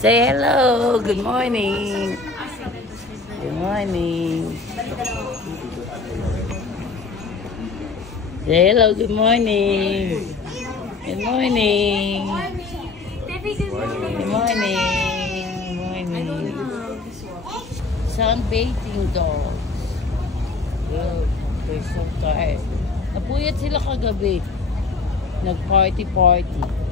Say hello. Good morning. Good morning. Say hello. Good morning. Good morning. Good morning. Good morning. Sunbathing dogs. Look, they're so tired. Napuyat sila kagabi. Nag-party-party.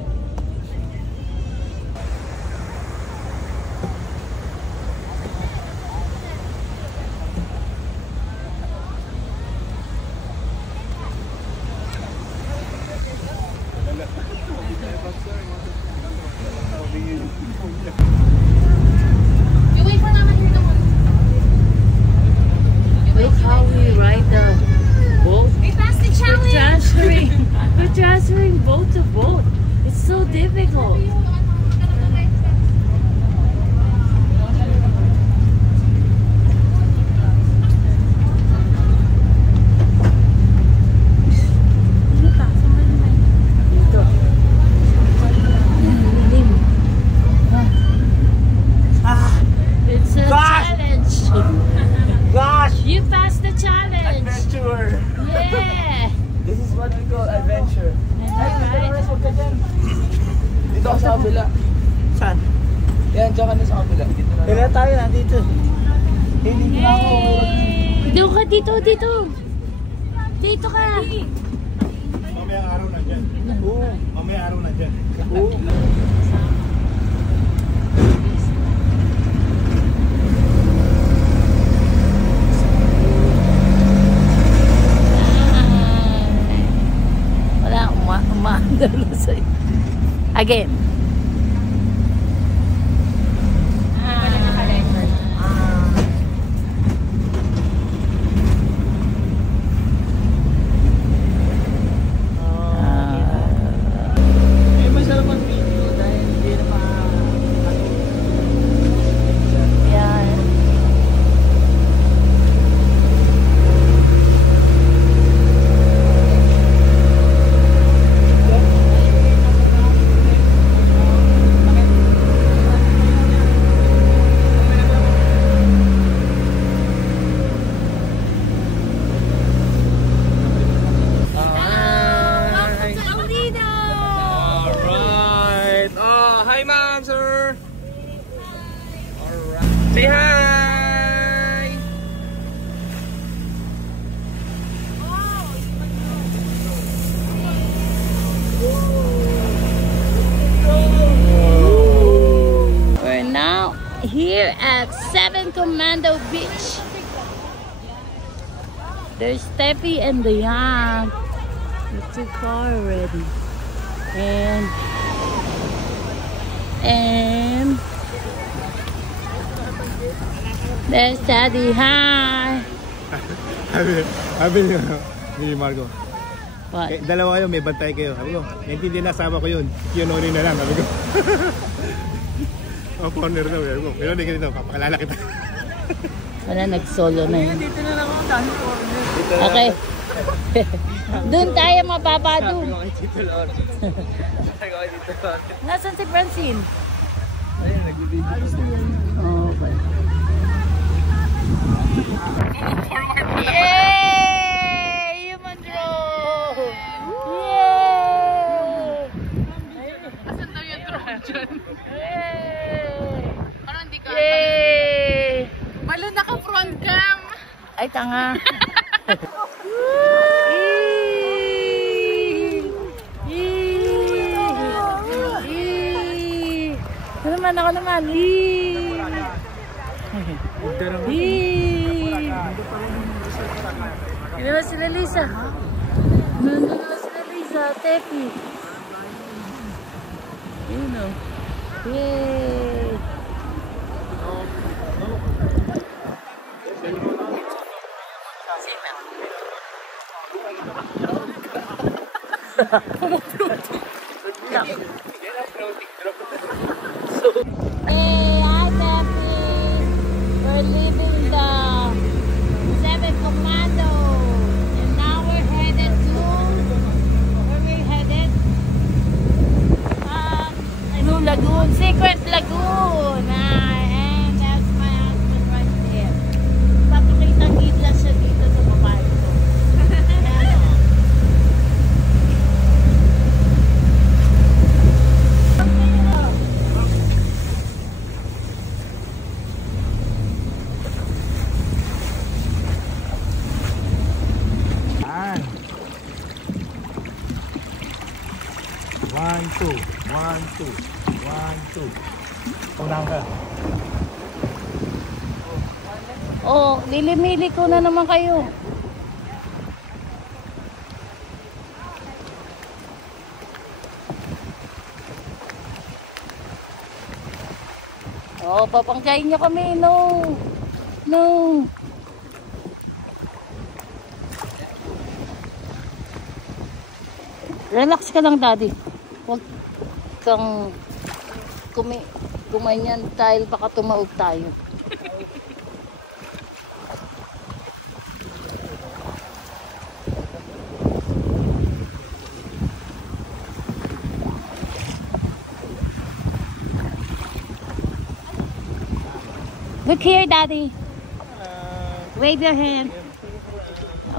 Look how we ride the boat. We passed the challenge. We're transferring boat to boat. It's so difficult. It's a challenge. Gosh! You passed the challenge. Adventure! Yeah. This is what we call adventure. Alright. Dito ako sa kabila. Saan? Yan, dyan ka na sa kabila. Dito na. Kailan tayo nandito? Hindi na ako. Doon ka dito. Dito ka. Mamayang araw na dyan. Oo. Mamayang araw na dyan. Oo. Wala, umaandalo sa'yo. Again. Eh, masarap ang video dahil hindi na pa... Yan. Alright! Oh, hi ma'am, sir! Alright. Say hi! We're now here at Seven Commando Beach. There's Steffi and Diane. It's too far already. And there's Daddy. Hi. Sabi ni Marco. What? Dalawa kayo, may bantay kayo. Sabi ko, naintindihan na asawa ko yun. Yun unin na lang. Sabi ko. Ang corner daw. Sabi ko, pero hindi ka dito. Papakalala kita. Wala, nag-solo na yun. Dito na lang ako, dami ko. Okay. Doon tayo mababa doon. Sabi ko kay Tito Lor. Sabi ko kay Tito Lor. Nasaan si Francine? Ayun, nagbibigay. Oh, okay. Yay! Human drone! Yay! Asan daw yung drone dyan? Yay! Parang hindi ka. Yay! Malo naka-front cam. Ay, tanga. Ako naman. Hindi na sila Lisa. Nandun na sila Lisa, Tepi. Yun o. Yay! Hey, hi Tepi! We're leaving the 7 Commando. And now we're headed to... Where we headed? Lagoon. Secret Lagoon. 2. 1, 2. 1, 2. Unahan ka. Oh, lilimili ko na naman kayo. Oh, papangkain nyo kami. No. No. Relax ka lang, Daddy. Huwag kang kumanyan dahil baka tumaog tayo. Look here, Daddy. Wave your hand.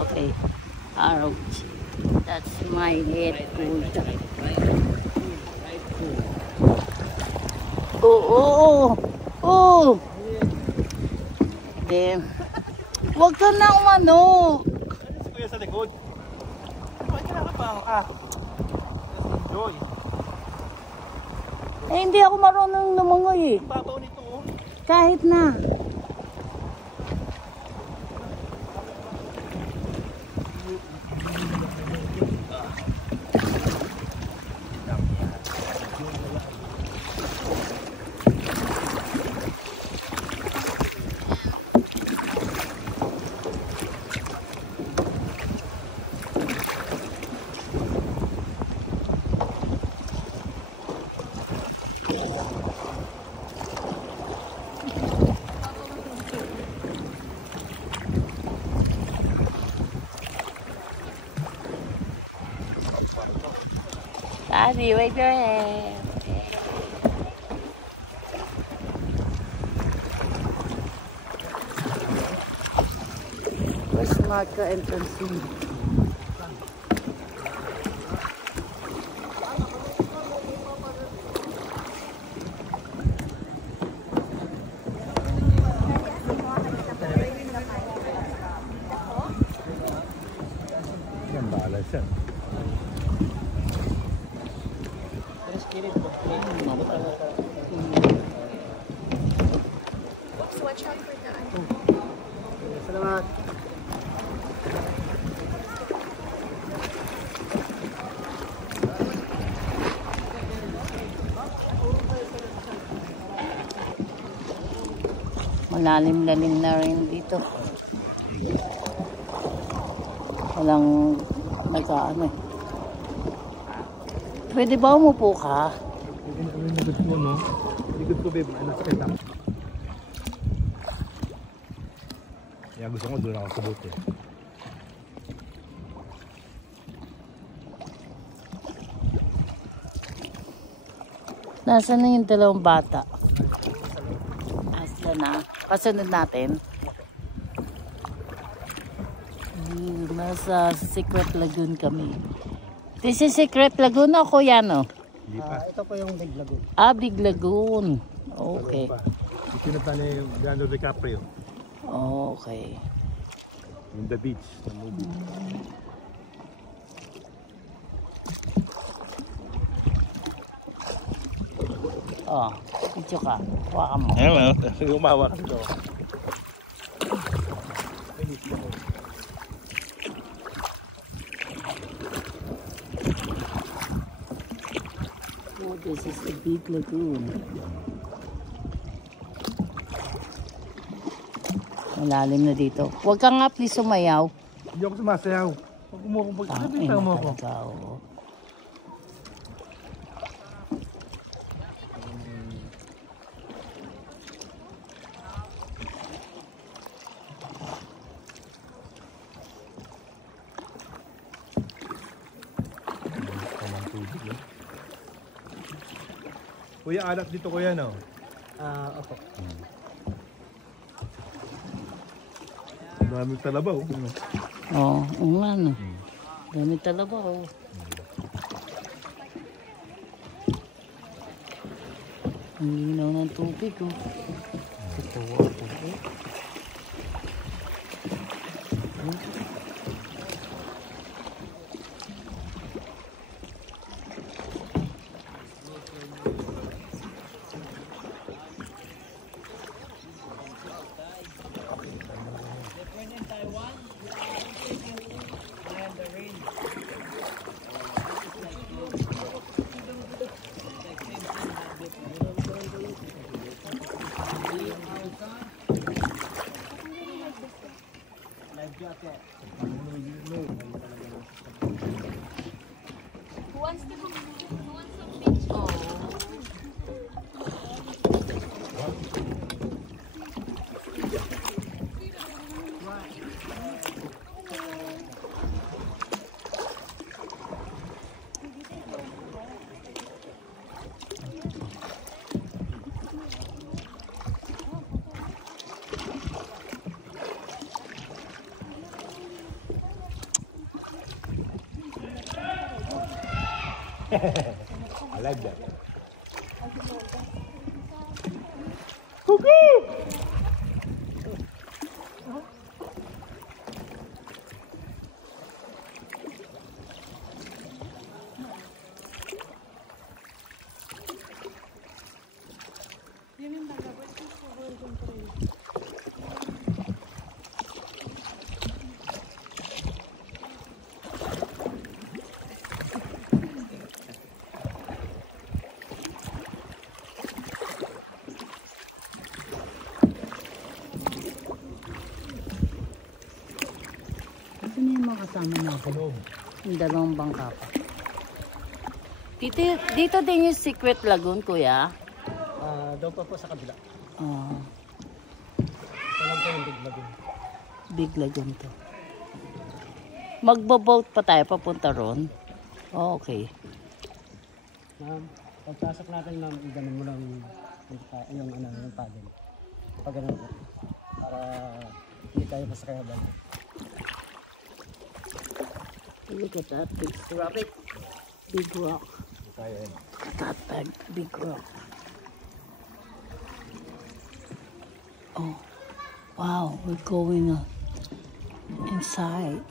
Okay. Ouch. That's my head. Oh. Damn. Huwag ka na umano. Ano si Kuya sa likod? Bakit kinakapang ka? Enjoy. Eh, hindi ako marunong lumangoy eh. Babaw nito oh. Kahit na. Daddy, wave your hand. Where's Marco and Francine? Yan, bahala siya. Salamat. Malalim-lalim na rin dito. Walang nag-ano eh. Pwede ba umupo ka? Pwede na kami nagod mo, no? Nagod ko, babe. Ano sa kita? Kaya gusto ko doon ako sa boat eh. Nasaan na yung dalawang bata? Asla na. Kasunod natin. Nasa Secret Lagoon kami. This is Secret Lagoon o Kuya, no? Hindi pa. Ito po yung Big Lagoon. Ah, Big Lagoon. Okay. Itinata na yung Leonardo DiCaprio. Okay. Yung The Beach, the movie. Oh, video ka. Hawakan mo. Ayun, umawak ito. Oh, this is the Big Lagoon. Malalim na dito. Huwag ka nga please sumayaw. Hindi ako sumasayaw. Huwag mo akong pagsasabihan mo ako. Kuya, alat dito kuya, no? Opo. Daming talabaw. Oo, nga no. Dami talaga oh. Ang linaw ng tubig oh. Ito water oh. Live jacket. Who wants some picture? Oh. I like that. Ito na yung mga kasama natin. Yung dalawang bangka pa. Dito din yung Secret Lagoon, kuya. Doon pa po sa kabila. Oh, Ito lang po yung Big Lagoon. Big Lagoon to. Magbo-boat pa tayo papunta ron. Oh, okay. Ma'am, pagpasok natin ma'am, ganun mo lang yung paddle. Pag ganun po. Para hindi tayo masakayabal. Look at that big rabbit. Big rock. That big rock. Oh, wow, we're going inside.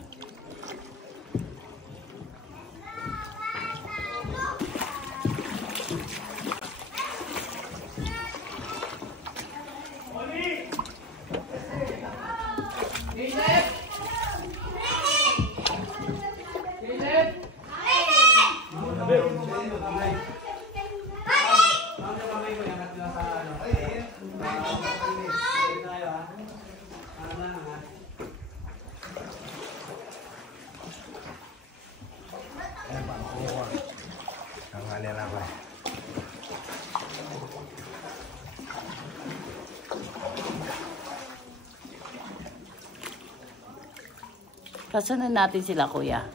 Kasunod natin sila, kuya.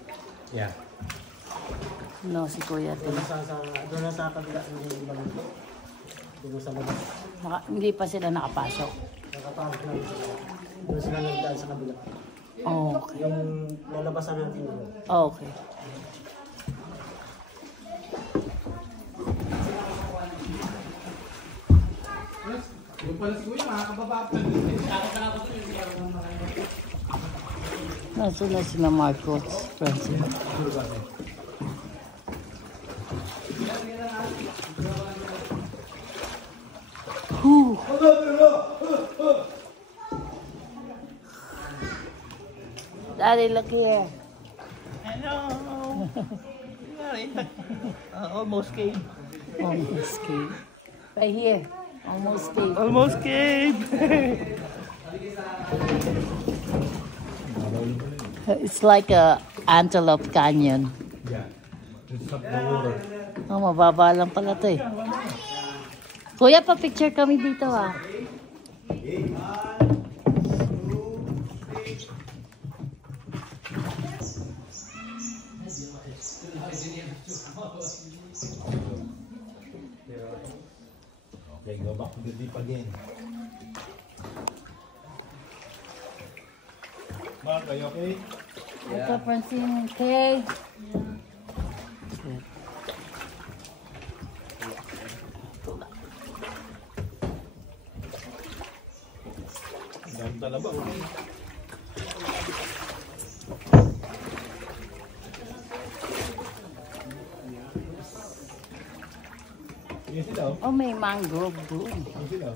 Yeah. No, si kuya. Doon na sa kabila ng lagoon. Doon sa labas. Hindi pa sila nakapasok. Nakapasok lang sila. Doon sila nagdaan sa kabila. Oh, okay. Yung lalabasan natin doon. Oh, okay. Yung pala si Kuya, makakababa pa. Nasa na sila Marcos, Francis. Whew. Daddy, look here. Hello! Almost came. Almost cave. Right here. Almost cave. Almost came! It's like a Antelope Canyon. Yeah. It's up the water. Oh, mababa lang pala to eh. Kuya, pa-picture kami dito ah. Okay, go back to the deep again. Mark, are you okay? Ito, Francine. Okay. Dami talaba. Yes, sila. Oh, may mangrove doon. Yes, sila.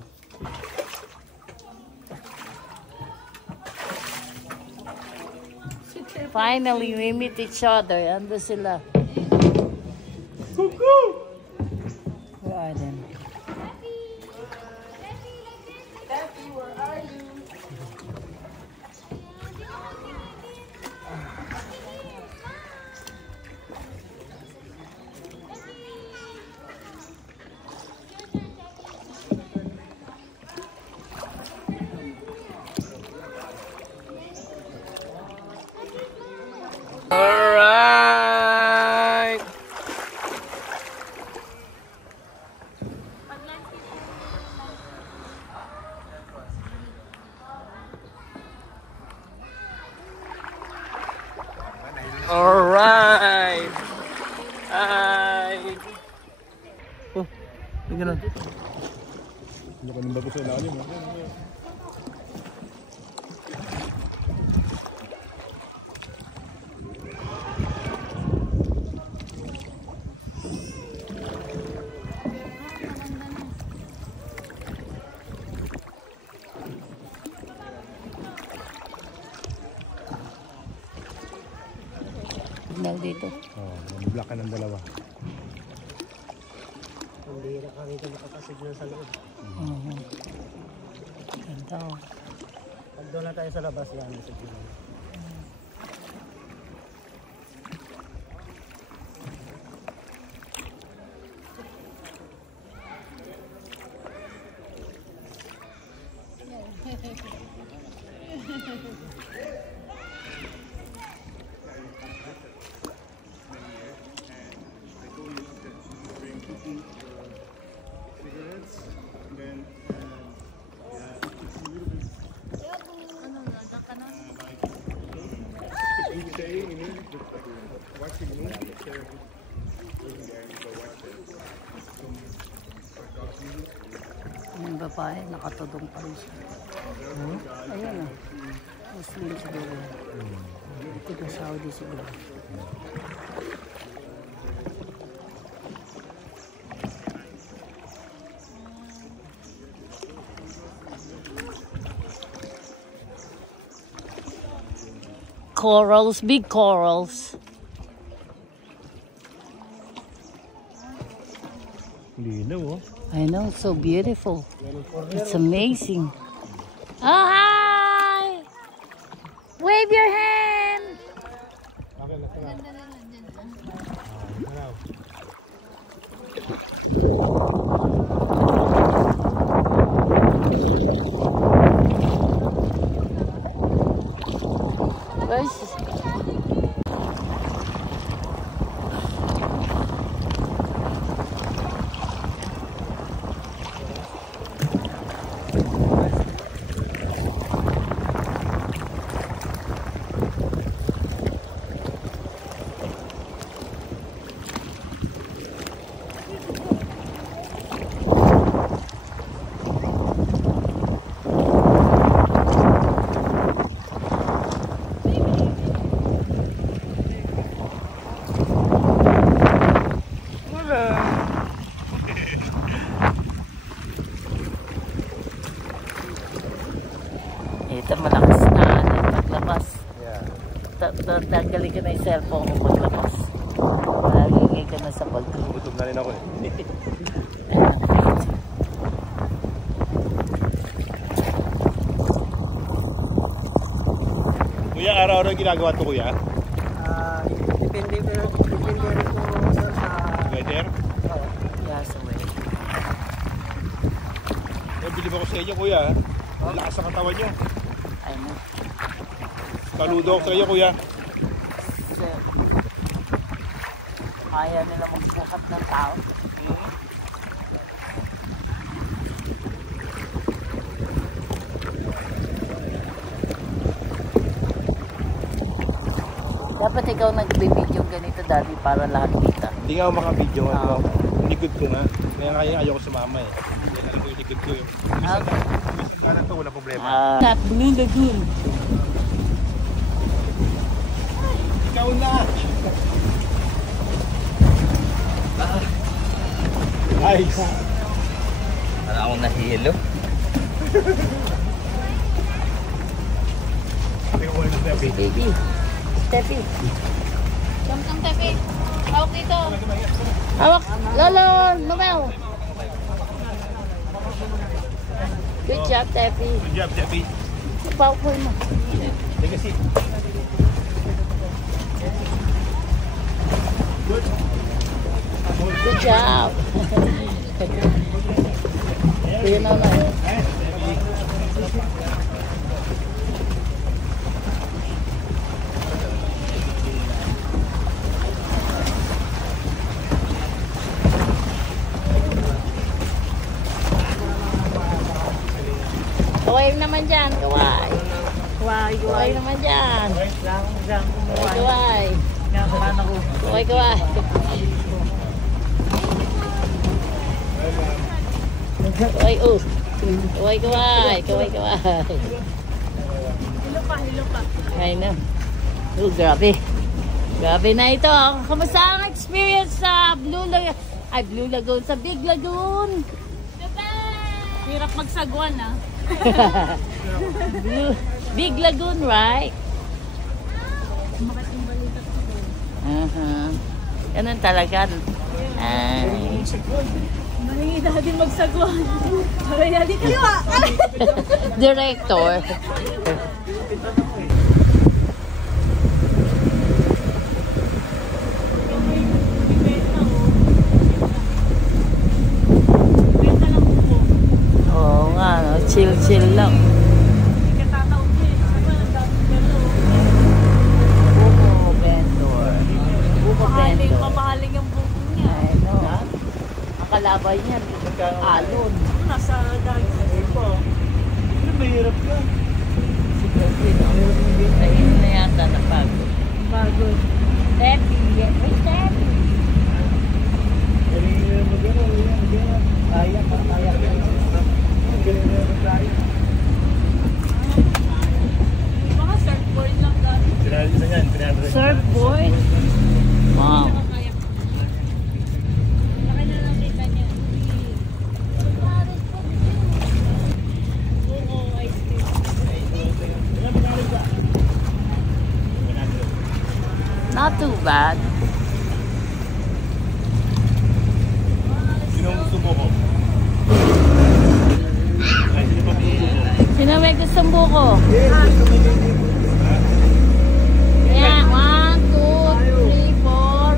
Finally, we meet each other. Ando sila. Where are them? Ganun. Hindi ka nimba ko sa ilalim. Dito. Black ka ng dalawa. Hindi na kami makakasignal sa loob. Ganda. Pag doon na tayo sa labas, yan. Signal. Yung babae, nakatudong pa rin siya. Ayun o. Muslim siguro. Tiga Saudi siguro. Corals, big corals. Linaw, oh. I know, so beautiful. It's amazing. Oh, hi! Wave your hand! Where's ito, malakas na paglabas. Tanggalin ka na yung cellphone mo paglabas. Nalingay ka na sa pagtulog. Gutom na rin ako eh. Kuya, araw-araw yung ginagawa ito, kuya? Depende rin po sa Weather? Yes, away. Bilib ako sa inyo, kuya. Ang lakas sa katawan nyo. I know. Saludo ako sa inyo, kuya. So, ayaw nila magbuhat ng tao. Dapat ikaw nagbibideo ganito dati para lahat kita. Hindi nga ako makabidyo. Likod ko nga. Kaya ayaw ko sumama eh. Kaya alam ko yung likod ko. Kanan to, wala problema. That Blue Lagoon. Ikaw na! Nice! Para akong nahihilo. Tingnan mo yung Steffi. Baby. Steffi. Samsung Tepe. Hawak dito. Hawak. Lolo. Nomel. Good job, Steffi. Good job, Steffi. Paupoy mo. Take a seat. Good. Good job. Yun na na. Kaway naman dyan, kaway. Kaway naman dyan. Kaway. Kaway, kaway. Kaway, oh. Kaway. Hilo pa. I know. Oh, grabe. Grabe na ito. Kamusta ang experience sa Blue Lagoon, sa Big Lagoon? Hirap magsagwan, ah. Big Lagoon, right? Ganun talaga. Mahingi natin magsagwan. Kaya di kayo, ah. Director. Oo nga, no? Chill lang. Buko vendor. Mamahaling ang buko niya. I know. Ang kalaban niya, alon. Nasa dagdag po. Mahirap ka. Si Kofi, no? Nainom na yata na pagod. Pagod. Tepi. May tepi. Kaya pa. Mga surfboard lang dati. Surfboard. Wow. Laki na lang kita niya. Buko, ice cream. Not too bad. Sino may gustong buko? Yeah, 1, 2, 3, 4.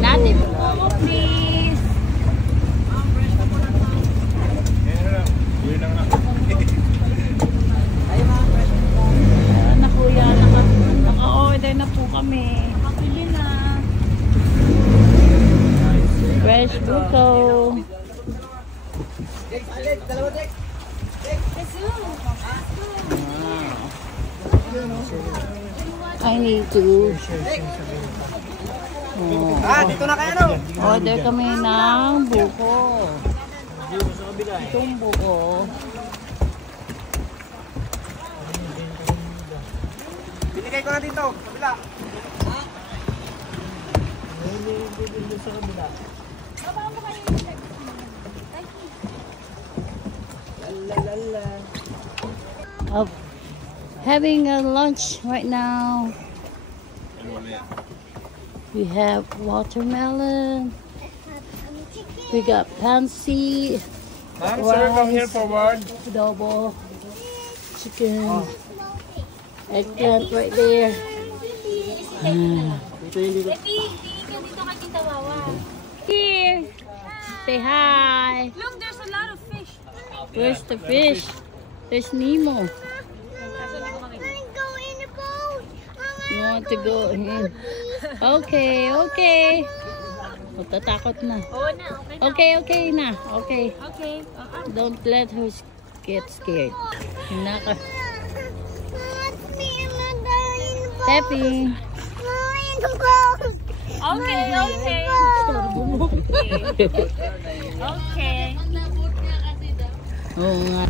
Natin buko, please. Ayan na kuya, naka-order na po kami. Makabili na. Fresh buko. I need to Dito na kayo, no? order kami ng buko. Itong buko. Binigay ko na dito. Kabila. Of having a lunch right now. We have watermelon. We got pansy, Ma'am, sir, come here forward. adobo, chicken, eggplant right there. Dito ka Tita Wawa. Here, say hi. Look, there's a lot of fish. Where's the fish? There's Nemo. You want to go in? Okay. Matatakot na. Oo na, okay na. Okay na. Okay. Okay. Don't let her get scared. Naka. Tepi. Okay. Oo nga.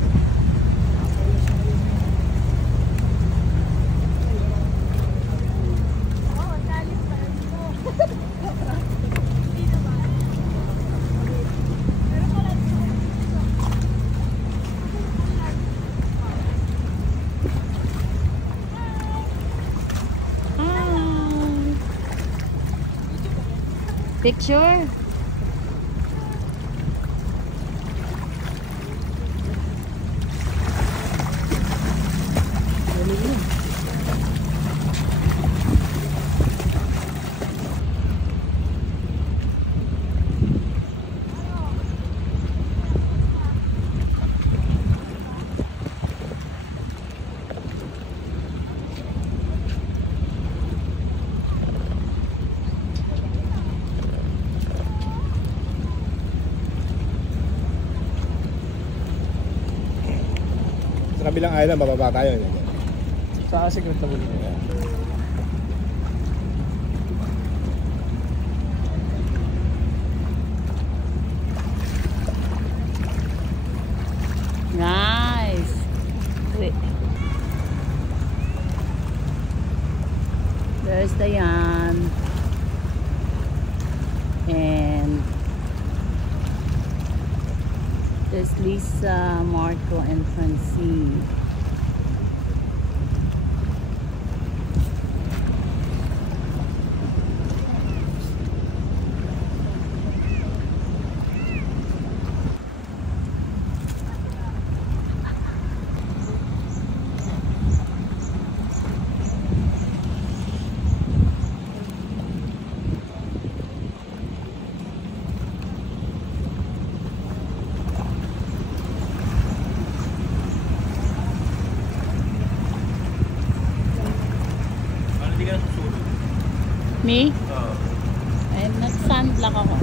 Picture? Sa kabilang island, bababa tayo. Sa siguro tabi. pauwi. There's Diane. And there's Lisa, Marco, and Francine. Me? Ay, nag-sunblock ako.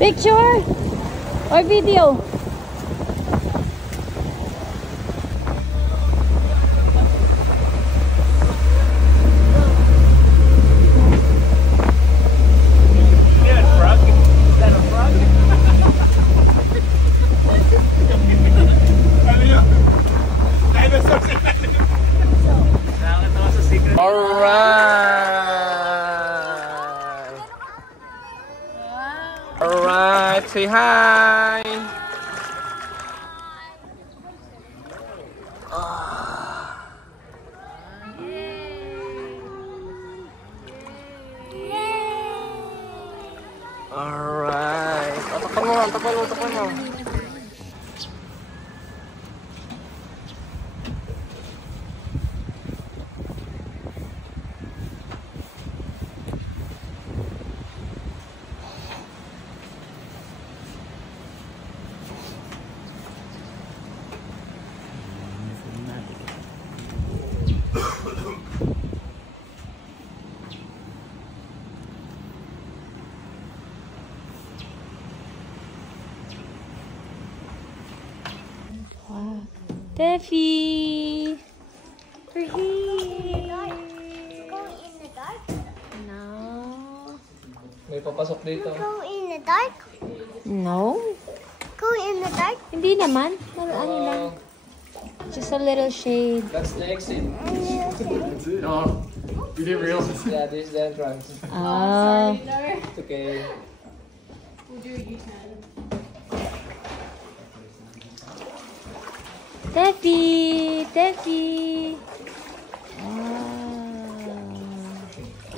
Picture or video? Alright, say hi. Alright. Takpan mo. Wow. Tefi! We're in the dark. Go in the dark. No. May papasok dito. Go in the dark. No? Go in the dark. Hindi naman. Ano lang. Just a little shade. That's the exit. No, you didn't realize. Yeah, this is the entrance. Ah. It's okay. Tefi!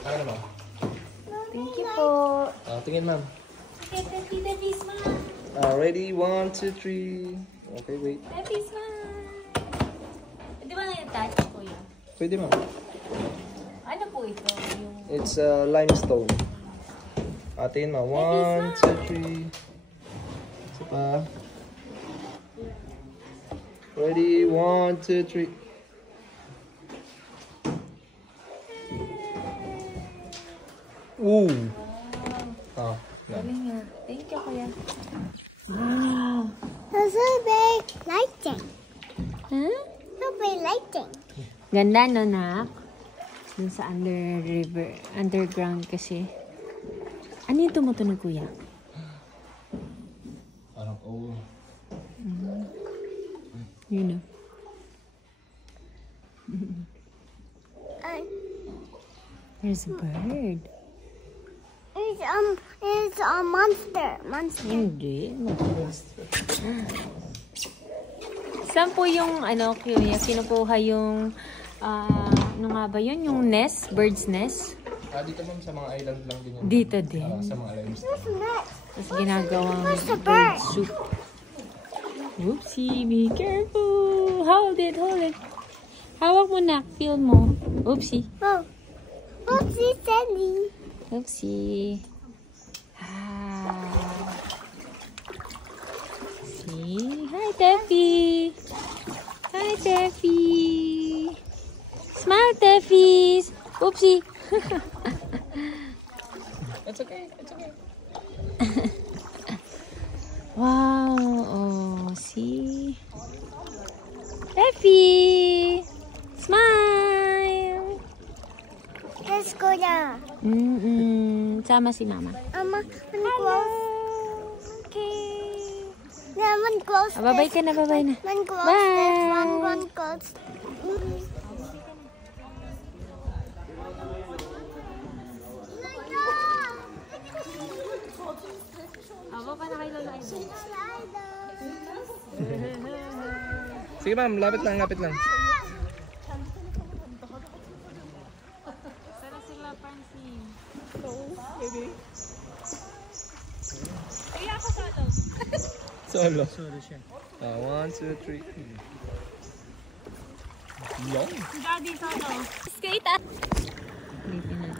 Ano naman? Thank you po. Tingin ma'am. Tefi, smile. Ready? 1, 2, 3. Okay, wait. Tefi, smile. Di ba na-touch ko yun? Pwede ma'am. Ano po ito? Yung... It's limestone. Atin ma. 1, 2, 3. Isa pa. Ready? 1, 2, 3. Ooh. Oh, no. Thank you, Kuya. Wow. There's a big lighting. Huh? A big lighting. Ganda no, nak? Dun sa underground kasi. Ano yung tumutunog, kuya? Parang oh. Yun na. There's a bird. It's a monster. Hindi. Saan po yung, kuya, kinukuha yung, ano nga ba yun? Yung nest? Bird's nest? Dito ma'am, sa mga island lang din yan. Dito din. Sa mga islands. Tapos ginagawang bird soup. Oopsie, be careful. Hold it. Hawak mo na, feel mo. Oopsie. Oh. Oopsie, Sandy. Oopsie. See? Hi, Teffy. Hi, Teffy. Smile, Teffy. Oopsie. It's okay. Wow. Oh, see? Teffy. Smile. Let's go now. Sama si mama. Mama, close. Okay. Yeah, one close. Babay ka na, babay na. One close. Bye. One close. Aba pa na kayo lalay. Sige ma'am, lapit lang. Sana sila Francine. Solo siya. 1, 2, 3. Long. Daddy solo. Skate ah. Dito na